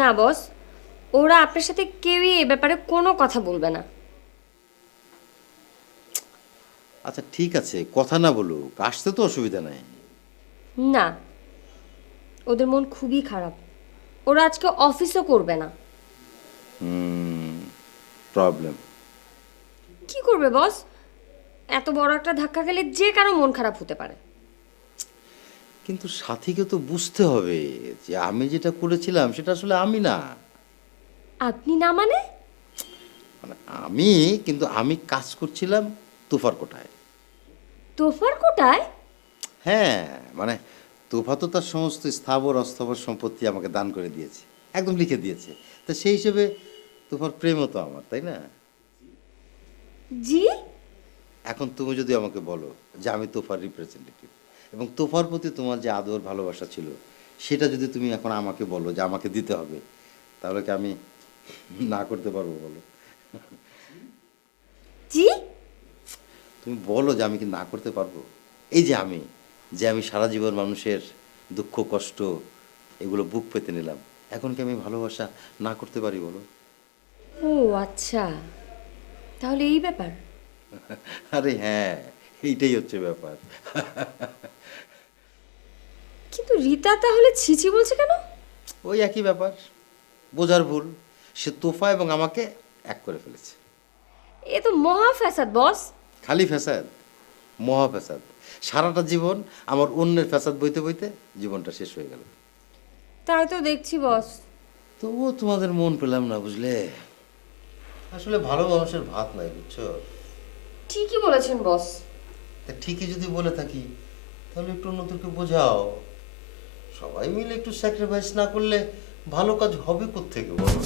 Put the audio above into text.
না বস। ওরা আপনার সাথে কেউই এ ব্যাপারে কোনো কথা বলবে না। আচ্ছা ঠিক আছে কথা না বলুক আসতে তো অসুবিধা নাই। না ওদের মন খুবই খারাপ। ওরা আজকে অফিসও করবে না। প্রবলেম কি করবে বস? এত বড় একটা ধাক্কা খেলে যে কারও মন খারাপ হতে পারে। কিন্তু সাথীকে তো বুঝতে হবে যে আমি যেটা করেছিলাম সেটা আসলে আমি না। আপনি না মানে? মানে আমি কিন্তু আমি কাজ করছিলাম তুফার কোঠায়। তোফার কোটায় হ্যাঁ মানে তুফা তো তার সমস্ত স্থাবর অস্থাবর সম্পত্তি আমাকে দান করে দিয়েছে একদম লিখে দিয়েছে। তা সেই হিসেবে তুফার প্রেমও তো আমার তাই না? জি? এখন তুমি যদি আমাকে বলো যে আমি তোফার রিপ্রেজেন্টেটিভ এবং তোফার প্রতি তোমার যে আদর ভালোবাসা ছিল সেটা যদি তুমি এখন আমাকে বলো যে আমাকে দিতে হবে তাহলে কি আমি না করতে পারব বলো? জি? তুমি বলো যে আমি কি না করতে পারব? এই যে আমি যে আমি সারা জীবন মানুষের দুঃখ কষ্ট এগুলো বুক পেতে নিলাম এখন কি আমি ভালোবাসা না করতে পারি বলো? ও আচ্ছা তাহলে এই ব্যাপার। আরে হ্যাঁ। এইটাই হচ্ছে ব্যাপার। কিন্তু রীতা তাহলে ছিছি বলছে কেন? ওই একই ব্যাপার বোঝার ভুল। সে তোফা এবং আমাকে এক করে ফেলেছে। এ তো মহা ফ্যাসাদ বস। খালি ফ্যাসাদ মহা ফ্যাসাদ। সারাটা জীবন আমার অন্যের ফ্যাসাদ বইতে বইতে জীবনটা শেষ হয়ে গেল। তাই তো দেখছি বস। তবুও তোমাদের মন পেলাম না বুঝলে? আসলে ভালো মানুষের ভাত নাই বুঝছ? ঠিকই বলেছেন বস। তা ঠিকই যদি বলে থাকি, তাহলে একটু নতুনকে বোঝাও। সবাই মিলে একটু স্যাক্রিফাইস না করলে ভালো কাজ হবে কোথেকে বলো?